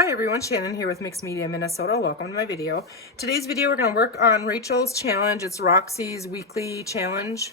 Hi everyone, Shannon here with Mixed Media Minnesota. Welcome to my video. Today's video we're going to work on Rachel's challenge. It's Roxy's weekly challenge.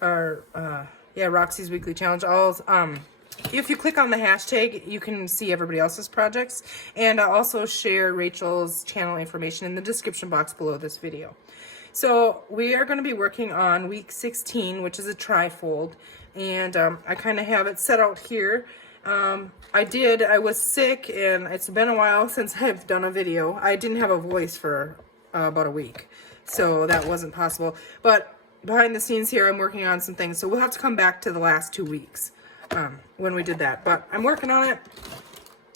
Roxy's weekly challenge. If you click on the hashtag, you can see everybody else's projects. And I'll also share Rachel's channel information in the description box below this video. So we are going to be working on week 16, which is a trifold. And I kind of have it set out here. I was sick and it's been a while since I've done a video. I didn't have a voice for about a week, so that wasn't possible. But behind the scenes here, I'm working on some things, so we'll have to come back to the last 2 weeks when we did that. But I'm working on it,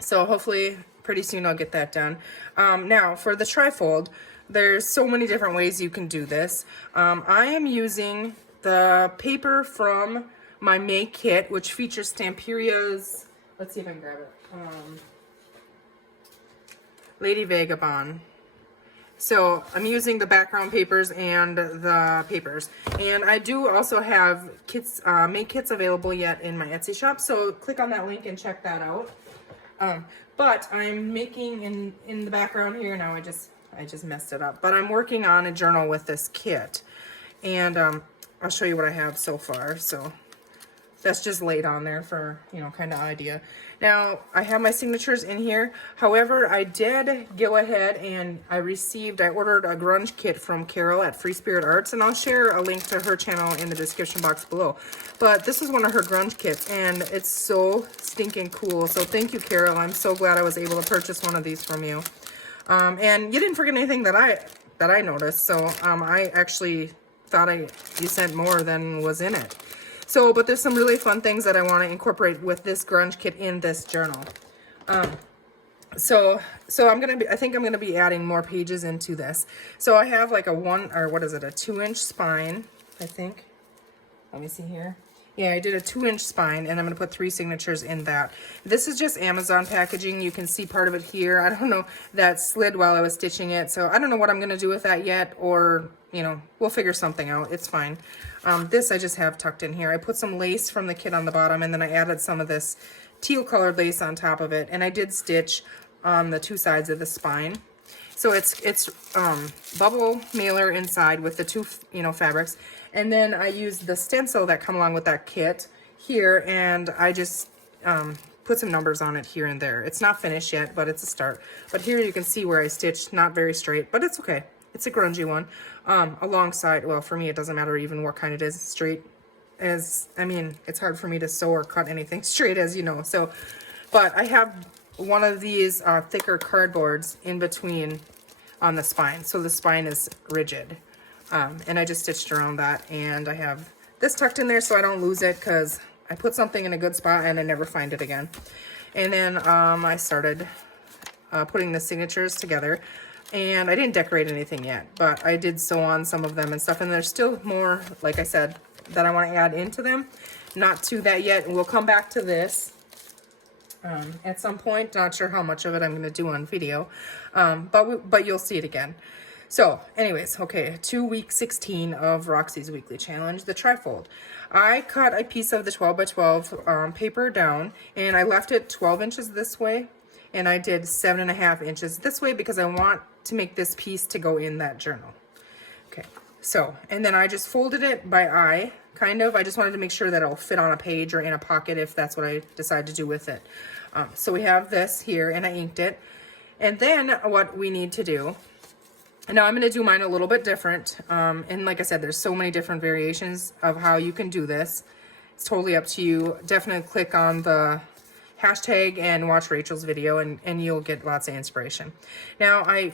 so hopefully pretty soon I'll get that done. Now, for the trifold, there's so many different ways you can do this. I am using the paper from my May kit, which features Stamperia's, let's see if I can grab it, Lady Vagabond. So I'm using the background papers and the papers. And I do also have kits, May kits available yet in my Etsy shop, so click on that link and check that out. But I'm making in the background here now, I just messed it up, but I'm working on a journal with this kit. And I'll show you what I have so far. So that's just laid on there for, kind of idea. Now, I have my signatures in here. However, I did go ahead and I ordered a grunge kit from Caryl at Free Spirit Arts, and I'll share a link to her channel in the description box below. But this is one of her grunge kits, and it's so stinking cool. So thank you, Caryl. I'm so glad I was able to purchase one of these from you. And you didn't forget anything that I noticed, so I actually thought you sent more than was in it. So, but there's some really fun things that I want to incorporate with this grunge kit in this journal. So I think I'm gonna be adding more pages into this. So I have like a 2-inch spine, I think. Let me see here. Yeah, I did a 2-inch spine, and I'm going to put 3 signatures in that. This is just Amazon packaging. You can see part of it here. I don't know, that slid while I was stitching it, so I don't know what I'm going to do with that yet, or, we'll figure something out. It's fine. This I just have tucked in here. I put some lace from the kit on the bottom, and then I added some of this teal-colored lace on top of it, and I did stitch on the 2 sides of the spine. So it's bubble mailer inside with the 2 fabrics, and then I used the stencil that come along with that kit here, and I just put some numbers on it here and there. It's not finished yet, but it's a start. But here you can see where I stitched, not very straight, but it's okay. It's a grungy one. Alongside, well, for me it doesn't matter even what kind it is. Straight as, it's hard for me to sew or cut anything straight, as you know. So, but I have one of these thicker cardboards in between on the spine, so the spine is rigid, and I just stitched around that, and I have this tucked in there so I don't lose it, because I put something in a good spot and I never find it again. And then I started putting the signatures together, and I didn't decorate anything yet, but I did sew on some of them and stuff, and there's still more, like I said, that I want to add into them. Not to that yet, and we'll come back to this at some point. Not sure how much of it I'm going to do on video, but you'll see it again. So anyways, okay, to week 16 of Roxy's weekly challenge, the trifold. I cut a piece of the 12 by 12 paper down, and I left it 12 inches this way, and I did 7.5 inches this way because I want to make this piece to go in that journal. Okay, so, and then I just folded it by eye, kind of. I just wanted to make sure that it'll fit on a page or in a pocket if that's what I decide to do with it. So we have this here, and I inked it. And then what we need to do, and now I'm going to do mine a little bit different. And like I said, there's so many different variations of how you can do this. It's totally up to you. Definitely click on the hashtag and watch Rachel's video, and you'll get lots of inspiration. Now I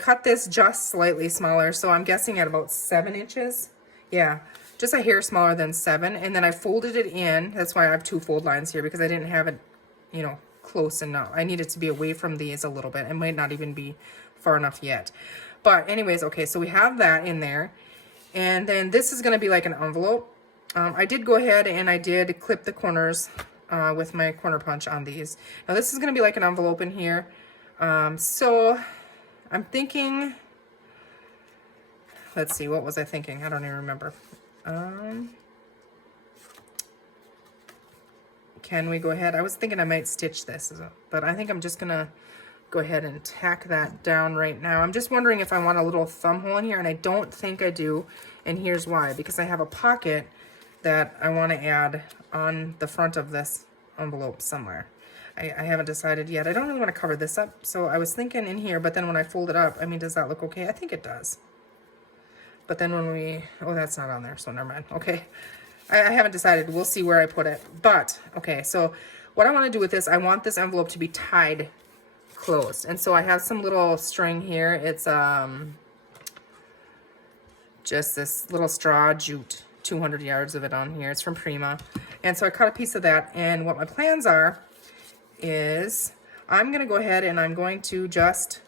cut this just slightly smaller, so I'm guessing at about 7 inches. Yeah, just a hair smaller than 7. And then I folded it in. That's why I have 2 fold lines here, because I didn't have it, close enough. I need it to be away from these a little bit. It might not even be far enough yet. But anyways, okay, so we have that in there. And then this is going to be like an envelope. I did go ahead and I did clip the corners with my corner punch on these. Now this is going to be like an envelope in here. So I'm thinking, let's see, what was I thinking? I don't even remember. can we go ahead? I was thinking I might stitch this, but I think I'm just gonna go ahead and tack that down right now. I'm just wondering if I want a little thumb hole in here, and I don't think I do, and here's why. Because I have a pocket that I want to add on the front of this envelope somewhere. I haven't decided yet. I don't really want to cover this up, so I was thinking in here, but then when I fold it up, I mean, does that look okay? I think it does. But then when we, oh, that's not on there, so never mind. Okay, I haven't decided. We'll see where I put it. But, okay, so what I want to do with this, I want this envelope to be tied closed. And so I have some little string here. It's just this little straw jute, 200 yards of it on here. It's from Prima. And so I cut a piece of that. And what my plans are is I'm going to go ahead and I'm going to just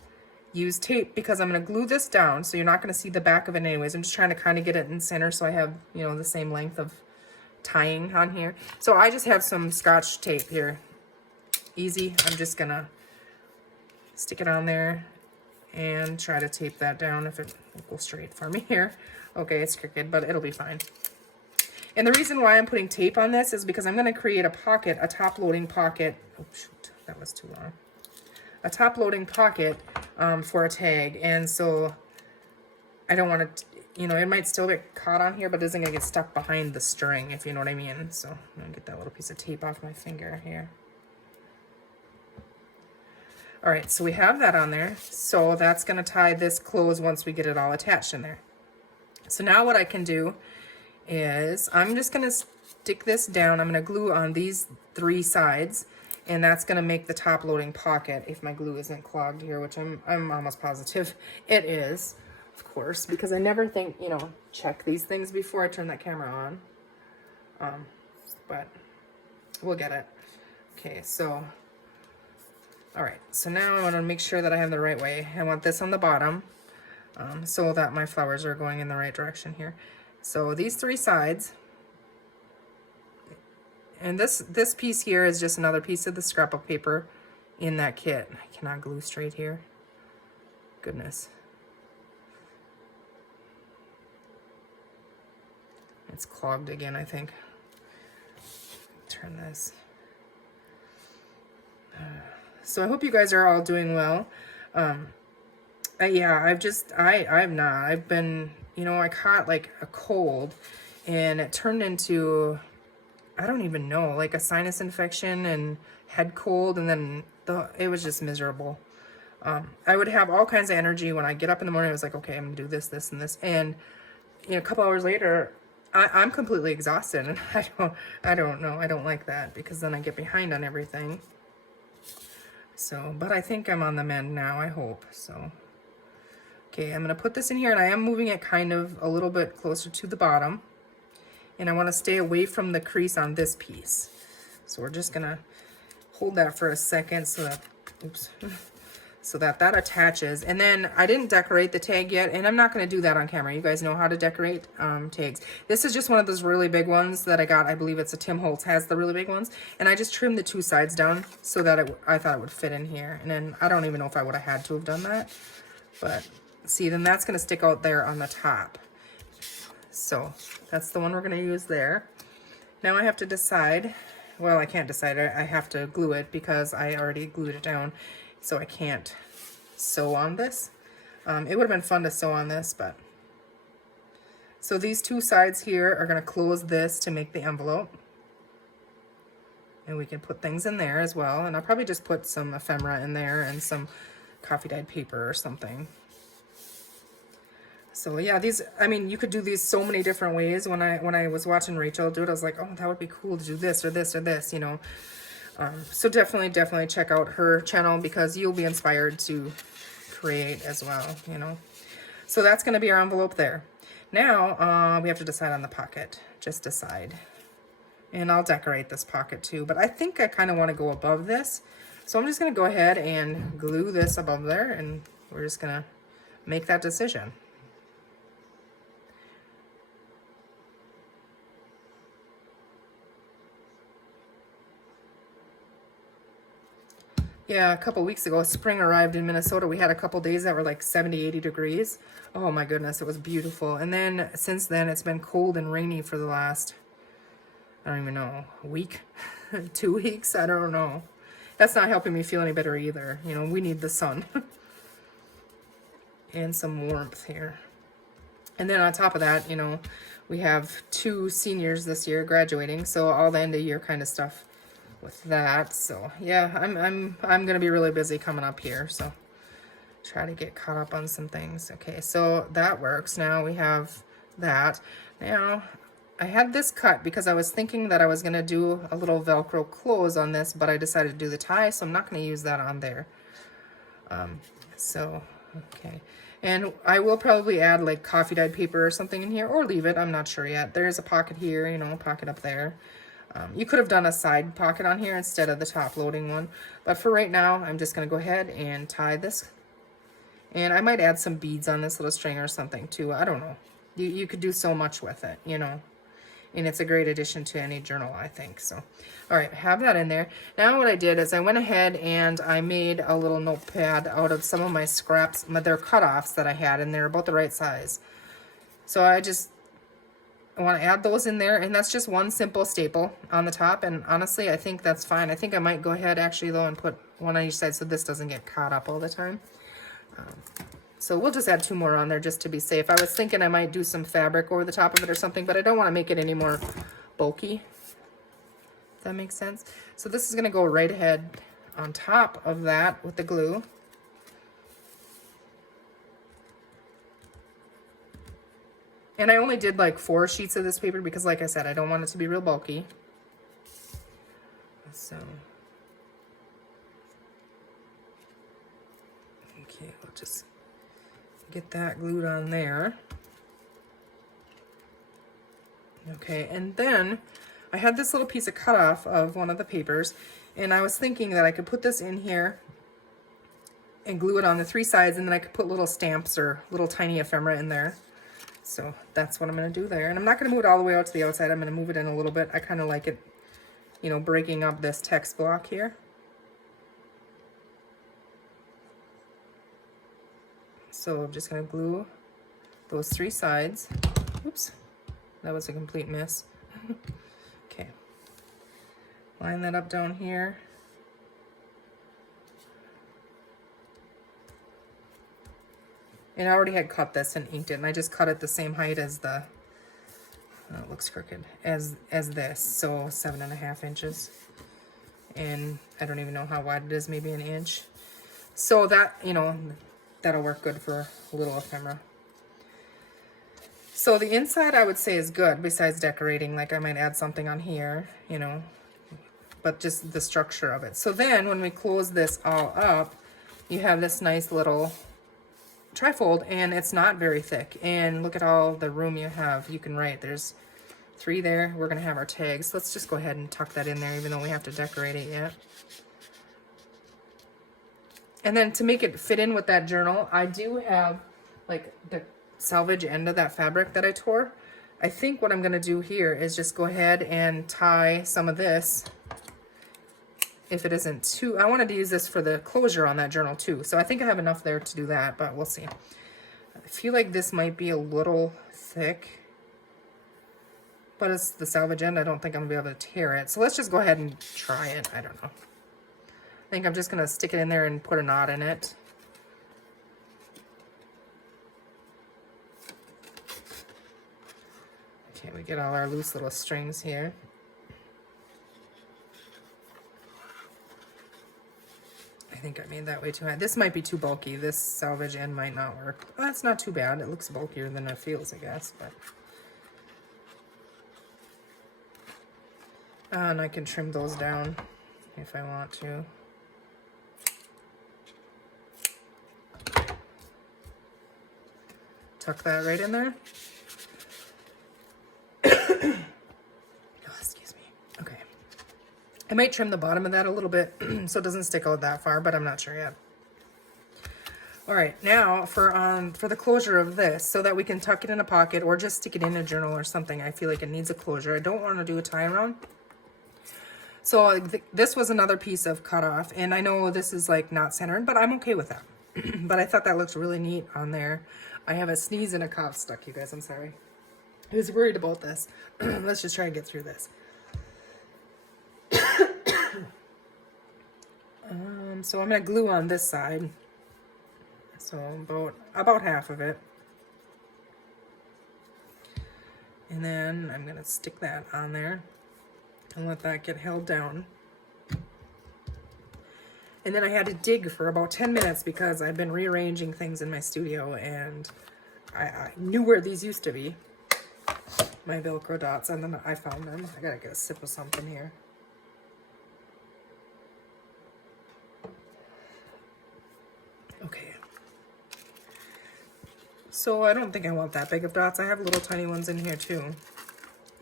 use tape because I'm going to glue this down. So you're not going to see the back of it anyways. I'm just trying to kind of get it in center so I have, you know, the same length of tying on here. So I just have some Scotch tape here. Easy. I'm just going to stick it on there and try to tape that down if it will go straight for me here. Okay, it's crooked, but it'll be fine. And the reason why I'm putting tape on this is because I'm going to create a pocket, a top-loading pocket. Oh, shoot, that was too long. A top-loading pocket for a tag. And so I don't want to, you know, it might still get caught on here, but it isn't going to get stuck behind the string, if you know what I mean. So I'm going to get that little piece of tape off my finger here. All right, so we have that on there. So that's going to tie this closed once we get it all attached in there. So now what I can do is I'm just going to stick this down. I'm going to glue on these 3 sides, and that's going to make the top loading pocket if my glue isn't clogged here, which I'm almost positive it is, of course, because I never think, you know, check these things before I turn that camera on. But we'll get it. Okay, so all right, so now I want to make sure that I have the right way. I want this on the bottom so that my flowers are going in the right direction here. So these 3 sides, and this piece here is just another piece of the scrapbook paper in that kit. I cannot glue straight here. Goodness. It's clogged again, I think. Turn this. So I hope you guys are all doing well. Yeah, I've been, you know, I caught like a cold and it turned into, I don't even know, like a sinus infection and head cold, and then it was just miserable. I would have all kinds of energy when I get up in the morning. I was like, okay, I'm gonna do this, this, and this, and you know, a couple hours later, I'm completely exhausted, and I don't know, I don't like that because then I get behind on everything. So, but I think I'm on the mend now, I hope. So, okay, I'm going to put this in here, and I am moving it kind of a little bit closer to the bottom. And I want to stay away from the crease on this piece. So we're just going to hold that for a second so that, oops, so that that attaches. And then I didn't decorate the tag yet, and I'm not going to do that on camera. You guys know how to decorate tags. This is just one of those really big ones that I got. I believe it's a Tim Holtz has the really big ones. And I just trimmed the 2 sides down so that I thought it would fit in here. And then I don't even know if I would have had to have done that. But see, then that's going to stick out there on the top. So that's the one we're going to use there. Now I have to decide. Well, I can't decide. I have to glue it because I already glued it down. So I can't sew on this. It would have been fun to sew on this, but. So these 2 sides here are going to close this to make the envelope. And we can put things in there as well. And I'll probably just put some ephemera in there and some coffee dyed paper or something. So yeah, these, I mean, you could do these so many different ways. When I was watching Rachel do it, I was like, oh, that would be cool to do this or this or this, you know. So definitely check out her channel because you'll be inspired to create as well, you know. So that's going to be our envelope there. Now we have to decide on the pocket. Just decide. And I'll decorate this pocket too. But I think I kind of want to go above this. So I'm just going to go ahead and glue this above there. And we're just going to make that decision. Yeah, a couple weeks ago, spring arrived in Minnesota. We had a couple days that were like 70, 80 degrees. Oh my goodness, it was beautiful. And then since then, it's been cold and rainy for the last, I don't even know, a week. 2 weeks. I don't know. That's not helping me feel any better either. You know, we need the sun. And some warmth here. And then on top of that, you know, we have 2 seniors this year graduating, so all the end of year kind of stuff with that. So yeah, I'm gonna be really busy coming up here, so try to get caught up on some things. Okay, so that works. Now we have that. Now I had this cut because I was thinking that I was gonna do a little Velcro close on this, but I decided to do the tie, so I'm not gonna use that on there. So okay. And I will probably add like coffee dyed paper or something in here, or leave it. I'm not sure yet. There's a pocket here, you know, a pocket up there. You could have done a side pocket on here instead of the top loading one. But for right now, I'm just going to go ahead and tie this. And I might add some beads on this little string or something too. I don't know. You could do so much with it, you know. And it's a great addition to any journal, I think. So, all right, have that in there. Now what I did is I went ahead and I made a little notepad out of some of my scraps, they're cutoffs that I had, and they're about the right size. So I want to add those in there, and that's just one simple staple on the top. And honestly, I think that's fine. I think I might go ahead actually though and put one on each side so this doesn't get caught up all the time. So we'll just add 2 more on there just to be safe. I was thinking I might do some fabric over the top of it or something, but I don't want to make it any more bulky. Does that make sense? So this is going to go right ahead on top of that with the glue. And I only did like 4 sheets of this paper because, like I said, I don't want it to be real bulky. So, okay, we'll just get that glued on there. Okay, and then I had this little piece of cutoff of one of the papers, and I was thinking that I could put this in here and glue it on the 3 sides, and then I could put little stamps or little tiny ephemera in there. So that's what I'm going to do there. And I'm not going to move it all the way out to the outside. I'm going to move it in a little bit. I kind of like it, you know, breaking up this text block here. So I'm just going to glue those 3 sides. Oops, that was a complete mess. Okay, line that up down here. And I already had cut this and inked it, and I just cut it the same height as the, it looks crooked, as this, so 7.5 inches. And I don't even know how wide it is, maybe an inch. So that, you know, that'll work good for a little ephemera. So the inside I would say is good, besides decorating. Like I might add something on here, you know, but just the structure of it. So then when we close this all up, you have this nice little trifold, and it's not very thick. And look at all the room you have. You can write. There's 3 there. We're going to have our tags. Let's just go ahead and tuck that in there, even though we have to decorate it yet. And then to make it fit in with that journal, I do have like the salvage end of that fabric that I tore. I think what I'm going to do here is just go ahead and tie some of this. If it isn't too, I wanted to use this for the closure on that journal too. So I think I have enough there to do that, but we'll see. I feel like this might be a little thick, but it's the salvage end. I don't think I'm gonna be able to tear it. So let's just go ahead and try it. I don't know. I think I'm just gonna stick it in there and put a knot in it. Okay, we get all our loose little strings here. I think I made that way too high. This might be too bulky. This salvage end might not work. Well, that's not too bad. It looks bulkier than it feels, I guess. But and I can trim those down if I want to. Tuck that right in there. Oh, excuse me. Okay. I might trim the bottom of that a little bit so it doesn't stick out that far, but I'm not sure yet. All right, now for the closure of this, so that we can tuck it in a pocket or just stick it in a journal or something. I feel like it needs a closure. I don't want to do a tie around. So this was another piece of cutoff, and I know this is like not centered, but I'm okay with that. But I thought that looked really neat on there. I have a sneeze and a cough stuck, you guys. I'm sorry. I was worried about this. Let's just try and get through this. So I'm going to glue on this side. So about half of it. And then I'm going to stick that on there and let that get held down. And then I had to dig for about 10 minutes because I've been rearranging things in my studio, and I knew where these used to be, my Velcro dots, and then I found them. I gotta get a sip of something here. Okay. So I don't think I want that big of dots. I have little tiny ones in here too.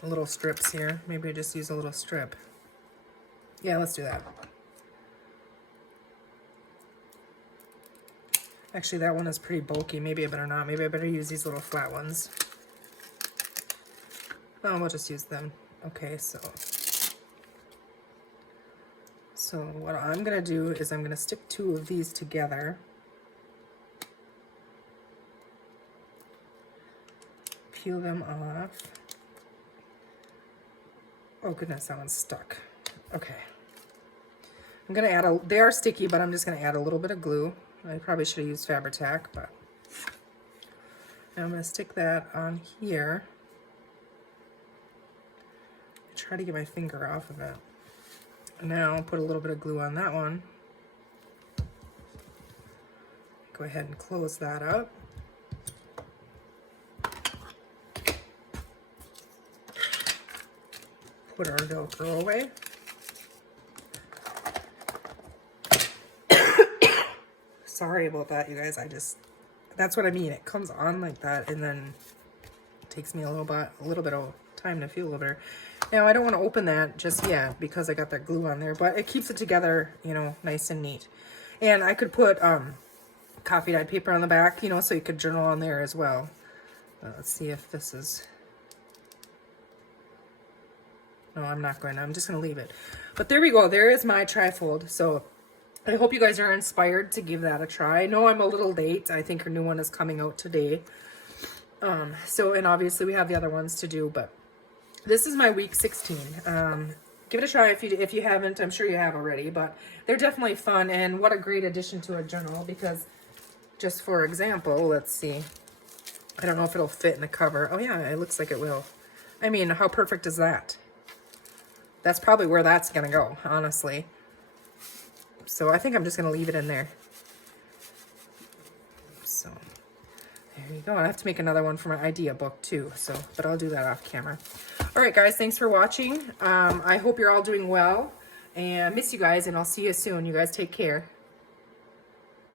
Little strips here. Maybe I just use a little strip. Yeah, let's do that. Actually, that one is pretty bulky. Maybe I better not. Maybe I better use these little flat ones. Oh, we'll just use them. Okay, so what I'm going to do is I'm going to stick 2 of these together. Peel them off. Oh goodness, that one's stuck. Okay. I'm going to add they are sticky, but I'm just going to add a little bit of glue. I probably should have used Fabri-Tac, but now I'm going to stick that on here. Try to get my finger off of it. And now I'll put a little bit of glue on that one. Go ahead and close that up. Put our Velcro away. Sorry about that, you guys. That's what I mean. It comes on like that, and then it takes me a little bit of time to feel over. Now, I don't want to open that just yet because I got that glue on there, but it keeps it together, you know, nice and neat. And I could put coffee dyed paper on the back, you know, so you could journal on there as well. Let's see if this is... No, I'm not going to. I'm just going to leave it. But there we go. There is my trifold. So I hope you guys are inspired to give that a try. I know I'm a little late. I think her new one is coming out today. And obviously we have the other ones to do, but this is my week 16. Give it a try if you haven't. I'm sure you have already, but they're definitely fun, and what a great addition to a journal because, just for example, let's see. I don't know if it'll fit in the cover. Oh yeah, it looks like it will. I mean, how perfect is that? That's probably where that's going to go, honestly. So I think I'm just going to leave it in there. So there you go. I have to make another one for my idea book too. But I'll do that off camera. All right, guys, thanks for watching. I hope you're all doing well. And I miss you guys, and I'll see you soon. You guys take care.